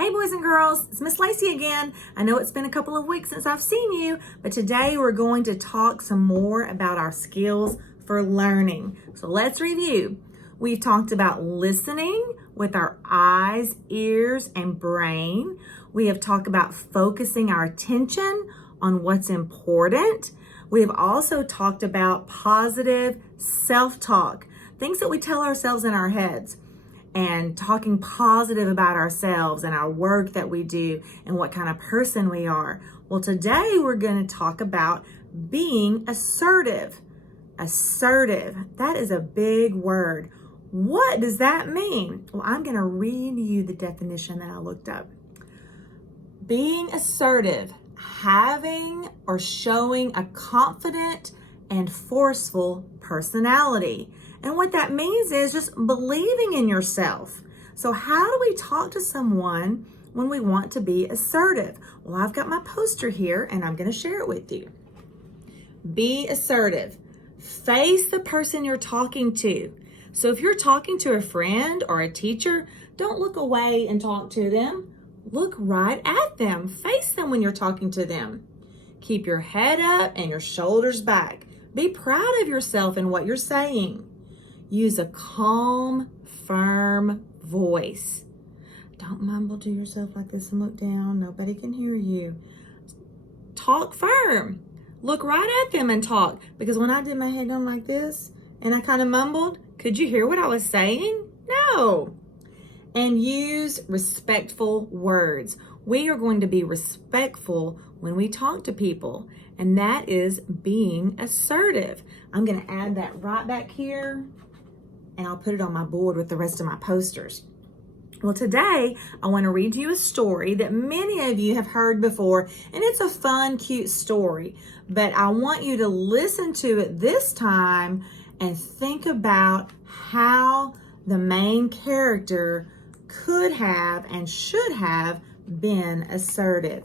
Hey boys and girls, it's Miss Lacey again. I know it's been a couple of weeks since I've seen you, but today we're going to talk some more about our skills for learning. So let's review. We've talked about listening with our eyes, ears, and brain. We have talked about focusing our attention on what's important. We have also talked about positive self-talk, things that we tell ourselves in our heads, and talking positive about ourselves and our work that we do and what kind of person we are. Well, today we're going to talk about being assertive. Assertive, that is a big word. What does that mean? Well, I'm going to read you the definition that I looked up. Being assertive, having or showing a confident and forceful personality. And what that means is just believing in yourself. So how do we talk to someone when we want to be assertive? Well, I've got my poster here and I'm going to share it with you. Be assertive. Face the person you're talking to. So if you're talking to a friend or a teacher, don't look away and talk to them. Look right at them. Face them when you're talking to them. Keep your head up and your shoulders back. Be proud of yourself and what you're saying. Use a calm, firm voice. Don't mumble to yourself like this and look down. Nobody can hear you. Talk firm. Look right at them and talk. Because when I did my head on like this and I kind of mumbled, could you hear what I was saying? No. And use respectful words. We are going to be respectful when we talk to people, and that is being assertive. I'm going to add that right back here, and I'll put it on my board with the rest of my posters. Well, today I want to read you a story that many of you have heard before, and it's a fun, cute story, but I want you to listen to it this time and think about how the main character could have and should have been assertive.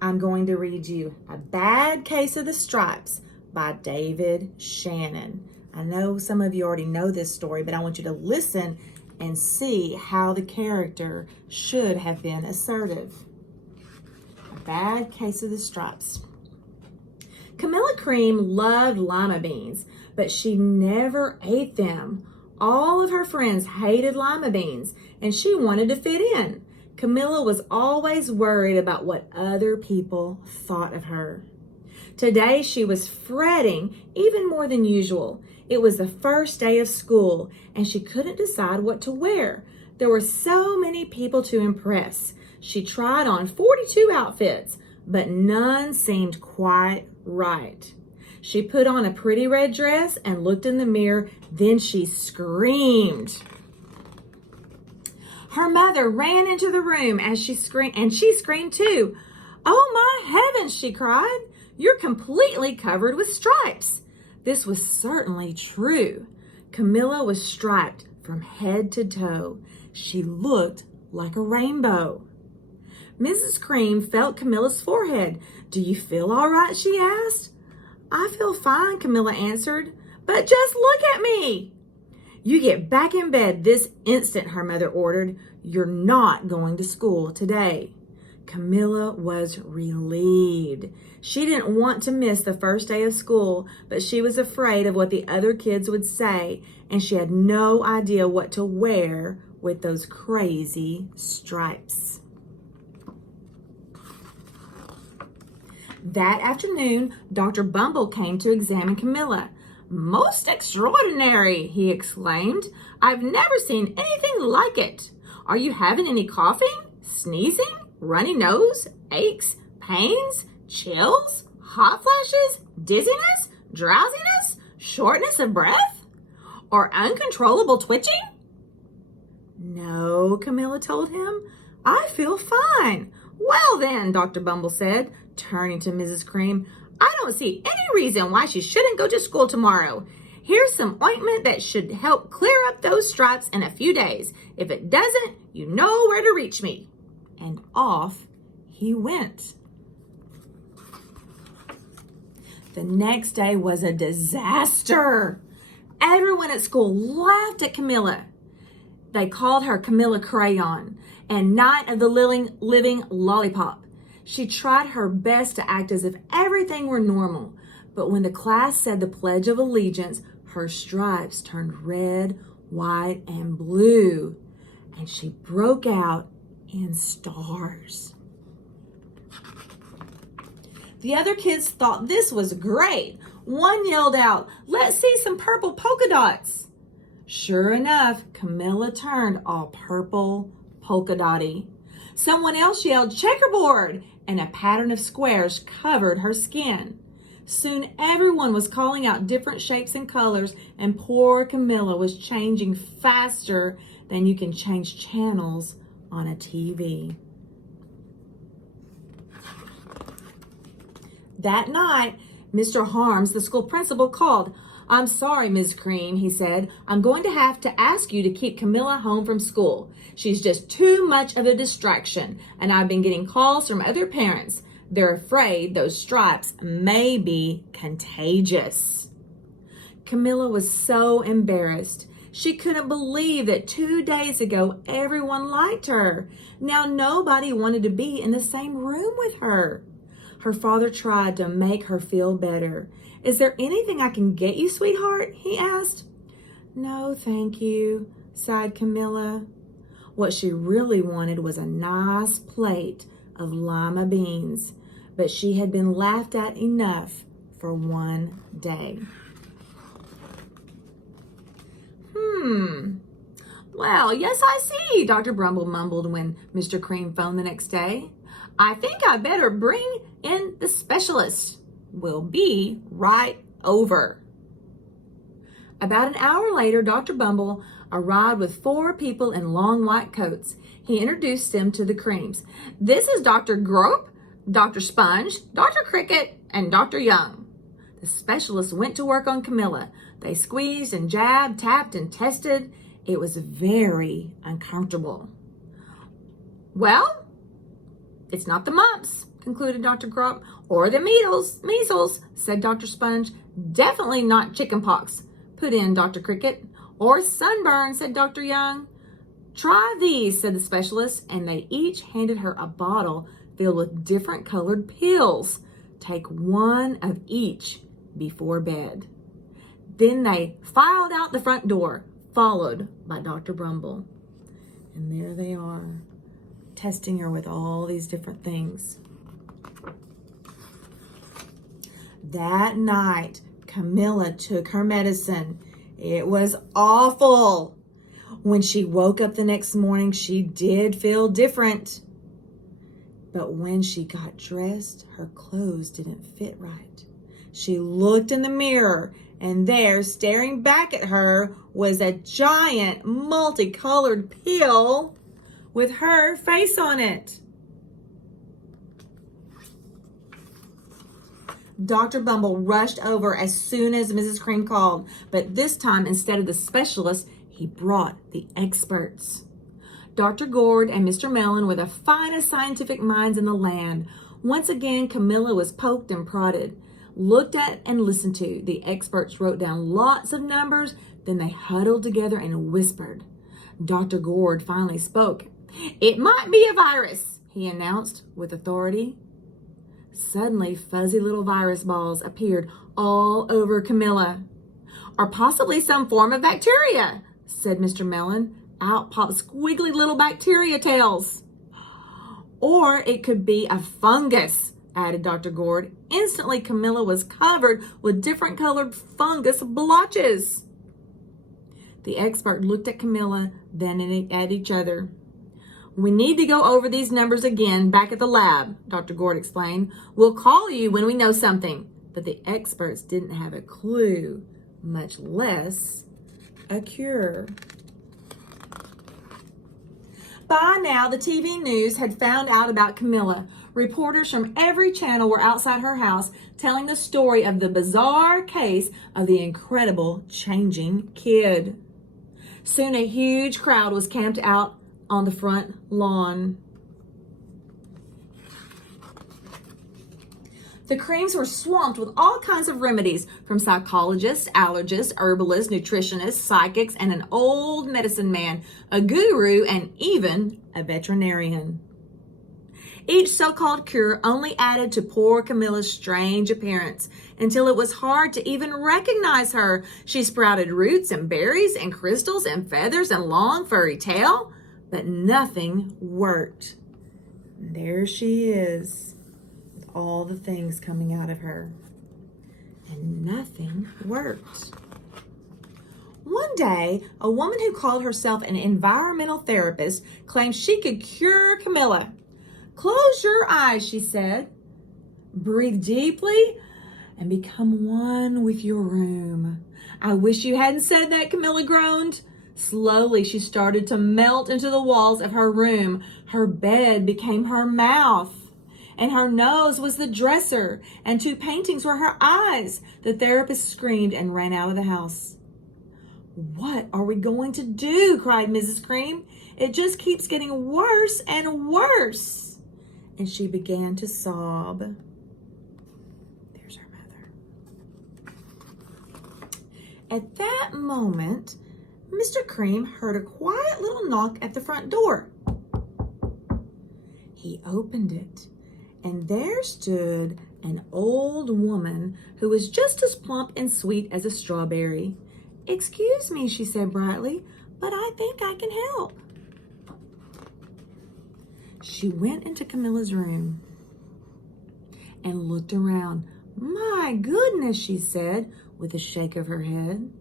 I'm going to read you A Bad Case of the Stripes by David Shannon. I know some of you already know this story, but I want you to listen and see how the character should have been assertive. A Bad Case of the Stripes. Camilla Cream loved lima beans, but she never ate them. All of her friends hated lima beans, and she wanted to fit in. Camilla was always worried about what other people thought of her. Today she was fretting even more than usual. It was the first day of school, and she couldn't decide what to wear. There were so many people to impress. She tried on 42 outfits, but none seemed quite right. She put on a pretty red dress and looked in the mirror. Then she screamed. Her mother ran into the room as she screamed, and she screamed too. "Oh my heavens," she cried. "You're completely covered with stripes." This was certainly true. Camilla was striped from head to toe. She looked like a rainbow. Mrs. Cream felt Camilla's forehead. "Do you feel all right?" she asked. "I feel fine," Camilla answered. "But just look at me." "You get back in bed this instant," her mother ordered. "You're not going to school today." Camilla was relieved. She didn't want to miss the first day of school, but she was afraid of what the other kids would say, and she had no idea what to wear with those crazy stripes. That afternoon, Dr. Bumble came to examine Camilla. "Most extraordinary," he exclaimed. "I've never seen anything like it. Are you having any coughing, sneezing, runny nose, aches, pains, chills, hot flashes, dizziness, drowsiness, shortness of breath, or uncontrollable twitching?" "No," Camilla told him. "I feel fine." "Well then," Dr. Bumble said, turning to Mrs. Cream, "I don't see any reason why she shouldn't go to school tomorrow. Here's some ointment that should help clear up those stripes in a few days. If it doesn't, you know where to reach me." And off he went. The next day was a disaster. Everyone at school laughed at Camilla. They called her Camilla Crayon and Night of the Living Lollipop. She tried her best to act as if everything were normal, but when the class said the Pledge of Allegiance, her stripes turned red, white, and blue, and she broke out in stars. The other kids thought this was great. One yelled out, "Let's see some purple polka dots." Sure enough, Camilla turned all purple, polka dotty. Someone else yelled, "Checkerboard," and a pattern of squares covered her skin. Soon everyone was calling out different shapes and colors, and poor Camilla was changing faster than you can change channels on a TV. That night, Mr. Harms, the school principal, called. "I'm sorry, Ms. Cream," he said. "I'm going to have to ask you to keep Camilla home from school. She's just too much of a distraction, and I've been getting calls from other parents. They're afraid those stripes may be contagious." Camilla was so embarrassed. She couldn't believe that 2 days ago everyone liked her. Now nobody wanted to be in the same room with her. Her father tried to make her feel better. "Is there anything I can get you, sweetheart?" he asked. "No, thank you," sighed Camilla. What she really wanted was a nice plate of lima beans, but she had been laughed at enough for one day. Well, yes, I see," Dr. Brumble mumbled when Mr. Cream phoned the next day. "I think I better bring in the specialist. We'll be right over." About an hour later, Dr. Bumble arrived with 4 people in long white coats. He introduced them to the Creams. "This is Dr. Grope, Dr. Sponge, Dr. Cricket, and Dr. Young." The specialist went to work on Camilla. They squeezed and jabbed, tapped, and tested. It was very uncomfortable. "Well, it's not the mumps," concluded Dr. Grope, "or the measles," said Dr. Sponge. "Definitely not chickenpox," put in Dr. Cricket. "Or sunburn," said Dr. Young. "Try these," said the specialist, and they each handed her a bottle filled with different colored pills. "Take one of each before bed." Then they filed out the front door, followed by Dr. Brumble. And there they are, testing her with all these different things. That night, Camilla took her medicine. It was awful. When she woke up the next morning, she did feel different. But when she got dressed, her clothes didn't fit right. She looked in the mirror, and there, staring back at her, was a giant multicolored pill with her face on it. Dr. Bumble rushed over as soon as Mrs. Cream called, but this time, instead of the specialist, he brought the experts. Dr. Gord and Mr. Mellon were the finest scientific minds in the land. Once again, Camilla was poked and prodded, looked at and listened to. The experts wrote down lots of numbers, then they huddled together and whispered. Dr. Gord finally spoke. "It might be a virus," he announced with authority. Suddenly, fuzzy little virus balls appeared all over Camilla. "Or possibly some form of bacteria," said Mr. Mellon. Out popped squiggly little bacteria tails. "Or it could be a fungus," added Dr. Gord. Instantly, Camilla was covered with different colored fungus blotches. The expert looked at Camilla, then at each other. "We need to go over these numbers again back at the lab," Dr. Gord explained. "We'll call you when we know something." But the experts didn't have a clue, much less a cure. By now, the TV news had found out about Camilla. Reporters from every channel were outside her house telling the story of the bizarre case of the incredible changing kid. Soon a huge crowd was camped out on the front lawn. The creams were swamped with all kinds of remedies from psychologists, allergists, herbalists, nutritionists, psychics, and an old medicine man, a guru, and even a veterinarian. Each so-called cure only added to poor Camilla's strange appearance until it was hard to even recognize her. She sprouted roots and berries and crystals and feathers and long furry tail, but nothing worked. And there she is with all the things coming out of her, and nothing worked. One day, a woman who called herself an environmental therapist claimed she could cure Camilla. "Close your eyes," she said. "Breathe deeply and become one with your room." "I wish you hadn't said that," Camilla groaned. Slowly, she started to melt into the walls of her room. Her bed became her mouth, and her nose was the dresser, and 2 paintings were her eyes. The therapist screamed and ran out of the house. "What are we going to do?" cried Mrs. Cream. "It just keeps getting worse and worse." And she began to sob. There's her mother. At that moment, Mr. Cream heard a quiet little knock at the front door. He opened it, and there stood an old woman who was just as plump and sweet as a strawberry. "Excuse me," she said brightly, "but I think I can help." She went into Camilla's room and looked around. "My goodness," she said with a shake of her head.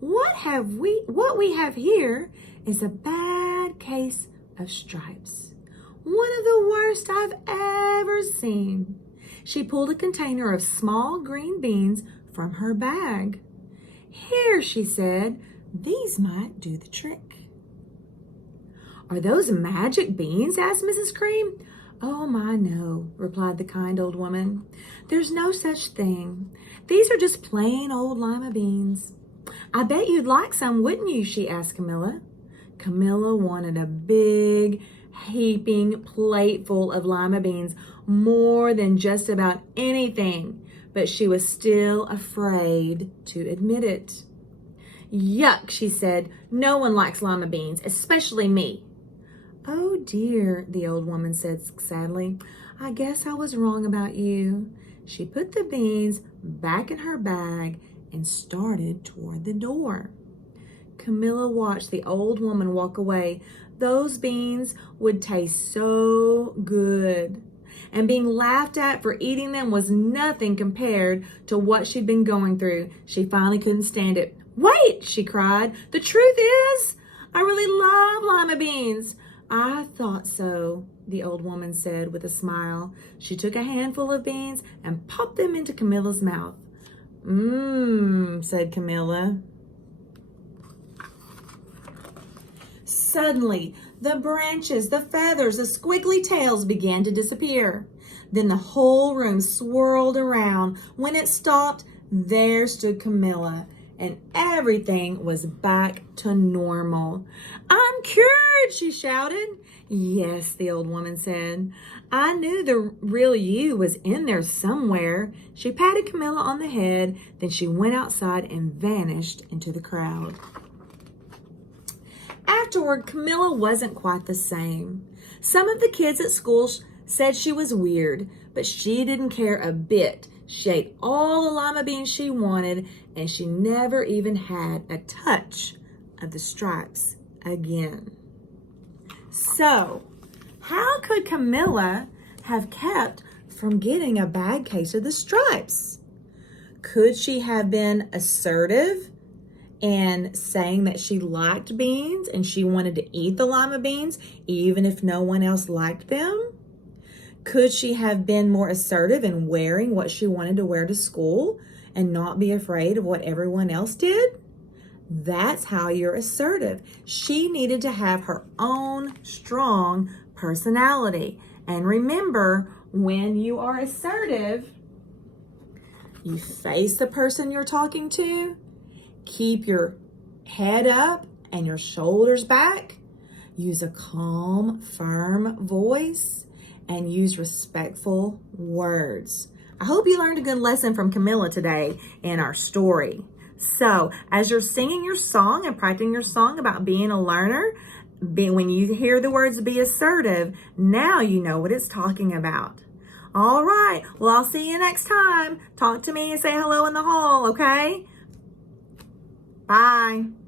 What we have here is a bad case of stripes. One of the worst I've ever seen." She pulled a container of small green beans from her bag. "Here," she said, "these might do the trick." "Are those magic beans?" asked Mrs. Cream. "Oh my, no," replied the kind old woman. "There's no such thing. These are just plain old lima beans." "I bet you'd like some, wouldn't you?" she asked Camilla. Camilla wanted a big, heaping plateful of lima beans more than just about anything, but she was still afraid to admit it. "Yuck," she said. "No one likes lima beans, especially me." "Oh dear," the old woman said sadly. "I guess I was wrong about you." She put the beans back in her bag and started toward the door. Camilla watched the old woman walk away. Those beans would taste so good, and being laughed at for eating them was nothing compared to what she'd been going through. She finally couldn't stand it. "Wait," she cried. "The truth is, I really love lima beans." "I thought so," the old woman said with a smile. She took a handful of beans and popped them into Camilla's mouth. "Mmm," said Camilla. Suddenly, the branches, the feathers, the squiggly tails began to disappear. Then the whole room swirled around. When it stopped, there stood Camilla, and everything was back to normal. "I'm cured," she shouted. "Yes," the old woman said. "I knew the real you was in there somewhere." She patted Camilla on the head, then she went outside and vanished into the crowd. Afterward, Camilla wasn't quite the same. Some of the kids at school said she was weird, but she didn't care a bit. She ate all the lima beans she wanted, and she never even had a touch of the stripes again. So, how could Camilla have kept from getting a bad case of the stripes? Could she have been assertive and saying that she liked beans and she wanted to eat the lima beans even if no one else liked them? Could she have been more assertive in wearing what she wanted to wear to school and not be afraid of what everyone else did? That's how you're assertive. She needed to have her own strong personality. And remember, when you are assertive, you face the person you're talking to, keep your head up and your shoulders back, use a calm, firm voice, and use respectful words. I hope you learned a good lesson from Camilla today in our story. So as you're singing your song and practicing your song about being a learner, when you hear the words be assertive, now you know what it's talking about. All right. Well, I'll see you next time. Talk to me and say hello in the hall, okay? Bye.